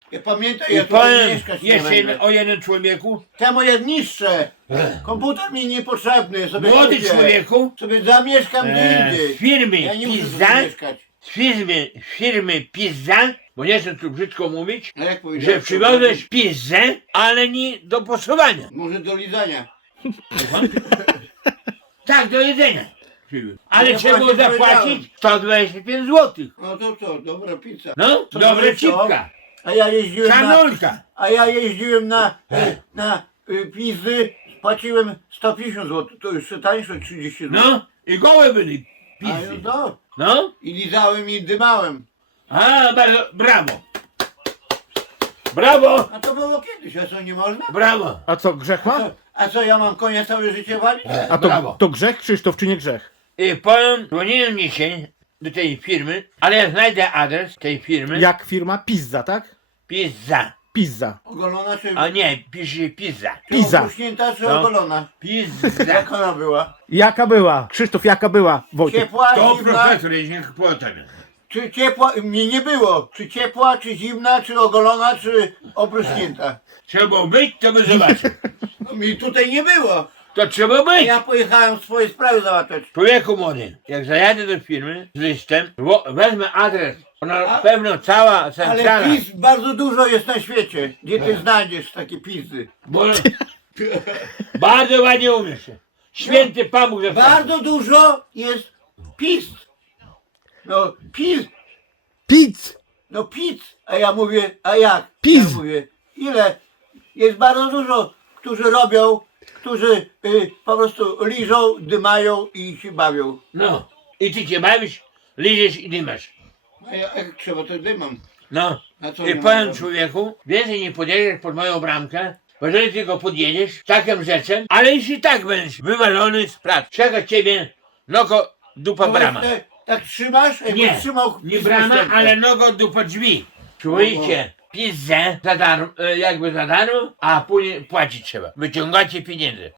Ja pamiętaj, I ja tutaj powiem mieszkać nie jeszcze będę. o jednym człowieku. Temu jest niższe. Komputer mi niepotrzebny. Sobie Młody kupię. człowieku. Sobie zamieszkam gdzie indziej. Firmy Ja nie muszę tu Pizza. mieszkać. Firmy Pizza. Bo nie chcę tu brzydko mówić. A jak powiedziałeś? Że przywiozłeś pizzę, ale nie do posuwania. Może do lizania. Tak, do jedzenia. Ale Ja trzeba było właśnie zapłacić 125 zł. No to co, dobra pizza. No, Co dobre to? cipka. A ja jeździłem Szanulka. na pizzy, płaciłem 150 zł, to już tańsze 30 zł. No, i gołe byli A no pizzy. to. No, I lizałem i dymałem. a bardzo, brawo. Brawo, A to było kiedyś, a co nie można? brawo. A co, grzech ma? A co ja mam konia całe życie walić? A Brawo. to grzech, Krzysztof, czy nie grzech? I powiem, dzwoniłem dzisiaj do tej firmy, ale ja znajdę adres tej firmy. Jak firma? Pizza, tak? Pizza. Pizza. Ogolona czy... A nie, pisze pizza. czy Pizza. opuśnięta czy No. ogolona? Pizza. Jak ona była? Jaka była? Krzysztof, jaka była, Wojtek? Ciepła, To zimna? profesor jest, niech potem. Czy ciepła? Mnie nie było. Czy ciepła, czy zimna, czy ogolona, czy opryśnięta? Trzeba być, to by zobaczył. No, mi tutaj nie było. To trzeba A być. ja pojechałem swoje sprawy załatwiać. Człowieku młody, jak zajadę do firmy z listem, wezmę adres. Ona A- pewno cała Ale centrala. pizz bardzo dużo jest na świecie. Gdzie ty znajdziesz takie pizzy? Bo bardzo ładnie umiesz się. Święty Pan Bóg zapłaci. Bardzo dużo jest pizz. No pizz. Pizz! No pizz. A ja mówię, a jak? Pizz. Ja mówię, ile? Jest bardzo dużo, którzy robią, którzy po prostu liżą, dymają i się bawią. No. I ty się bawisz, liżesz i dymasz. A ja jak trzeba, to dymam. No. A co I ja mam powiem robić? człowieku, więcej nie podjedziesz pod moją bramkę, bo jeżeli tylko podjedziesz, takim rzeczem, ale jeśli tak będziesz wywalony z pracy, czeka ciebie nogo, dupa No brama. weź tak trzymasz? Jakbyś Nie, trzymał nie pizz brama, następną. ale nogo, dupa drzwi. Czujecie pizzę za darmo, jakby za darmo, a później płacić trzeba. Wyciągacie pieniędzy.